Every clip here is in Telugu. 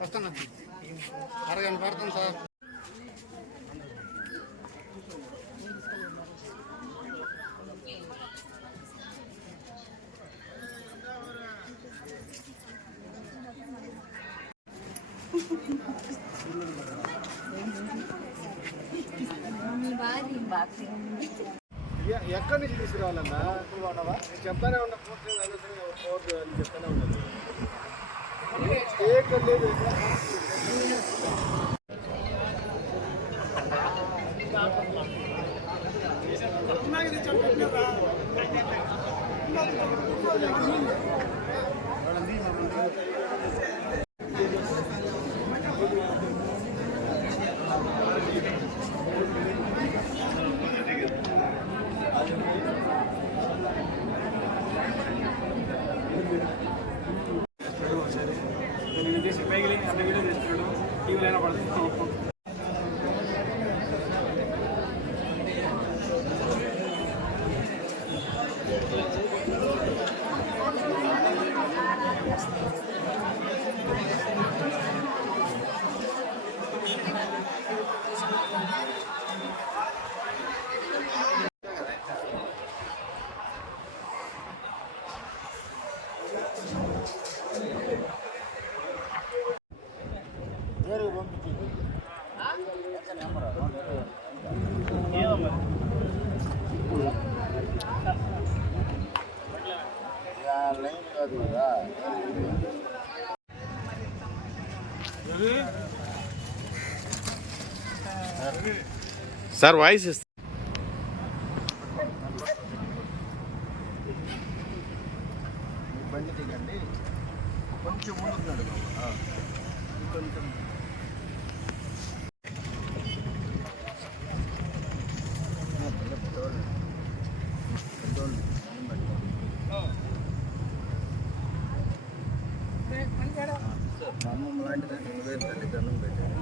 వస్తున్నా అరగంట పడుతుంది సార్. ఎక్కడి నుంచి తీసుకురావాలన్నా చెప్తానే ఉన్నా చెప్తానే ఉంటాను లేదు. పైకి అన్ని వీడియో చేస్తున్నాడు టీవీలో పడుతుంది. సార్ వాయిస్ బండి దిగండి కొంచెం ముందున్నాడు కొంచెం అమ్మమ్మ లాంటిది దండం పెట్టాడు.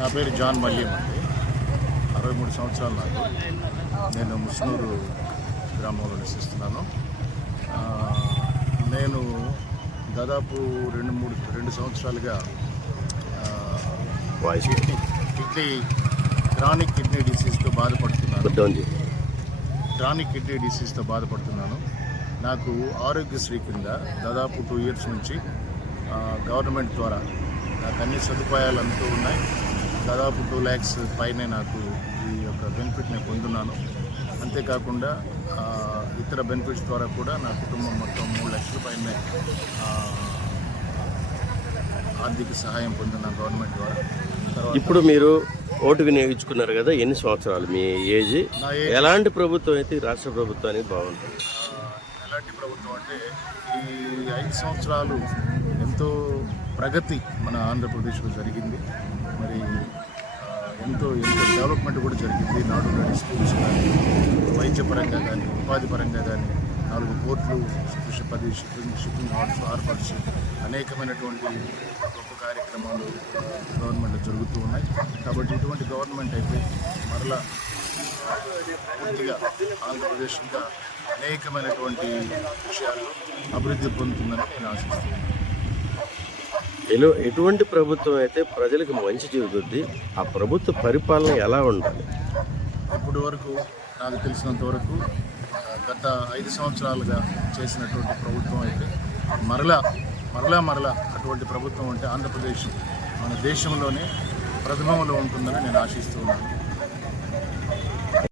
నా పేరు జాన్ మల్యం అండి. 63 సంవత్సరాలు నాకు. నేను ముస్నూరు గ్రామంలో నివసిస్తున్నాను. నేను దాదాపు 2 సంవత్సరాలుగా క్రానిక్ కిడ్నీ డిసీజ్తో బాధపడుతున్నాను. నాకు ఆరోగ్యశ్రీ కింద దాదాపు 2 ఇయర్స్ నుంచి గవర్నమెంట్ ద్వారా నాకు అన్ని సదుపాయాలు అంటూ ఉన్నాయి. దాదాపు 2 lakhs పైనే నాకు ఈ యొక్క బెనిఫిట్ నేను పొందున్నాను. అంతేకాకుండా ఇతర బెనిఫిట్స్ ద్వారా కూడా నా కుటుంబం మొత్తం 3 లక్షల పైనే ఆర్థిక సహాయం పొందున్నాను గవర్నమెంట్ ద్వారా. ఇప్పుడు మీరు ఓటు వినియోగించుకున్నారు కదా, ఎన్ని సంవత్సరాలు మీ ఏజ్? ఎలాంటి ప్రభుత్వం అయితే రాష్ట్ర ప్రభుత్వానికి బాగుంటుంది? ఎలాంటి ప్రభుత్వం అంటే ఈ 5 సంవత్సరాలు ఎంతో ప్రగతి మన ఆంధ్రప్రదేశ్లో జరిగింది. మరి ఎంతో డెవలప్మెంట్ కూడా జరిగింది. నాడు నేడు స్కూల్స్ కానీ, వైద్యపరంగా కానీ, ఉపాధి పరంగా కానీ, 4 పోర్ట్లు, 10 షిప్పింగ్ హార్బర్స్, అనేకమైనటువంటి గొప్ప కార్యక్రమాలు గవర్నమెంట్ జరుగుతూ ఉన్నాయి. కాబట్టి ఇటువంటి గవర్నమెంట్ అయితే మరలా పూర్తిగా ఆంధ్రప్రదేశ్ ఇంకా అనేకమైనటువంటి విషయాల్లో అభివృద్ధి పొందుతుందని నేను ఆశిస్తున్నాను. ఎటువంటి ప్రభుత్వం అయితే ప్రజలకు మంచి జరుగుతుంది, ఆ ప్రభుత్వ పరిపాలన ఎలా ఉండాలి? ఇప్పటి వరకు నాకు తెలిసినంత వరకు గత 5 సంవత్సరాలుగా చేసినటువంటి ప్రభుత్వం అయితే మరలా అటువంటి ప్రభుత్వం అంటే ఆంధ్రప్రదేశ్ మన దేశంలోనే ప్రథమంలో ఉంటుందని నేను ఆశిస్తున్నాను.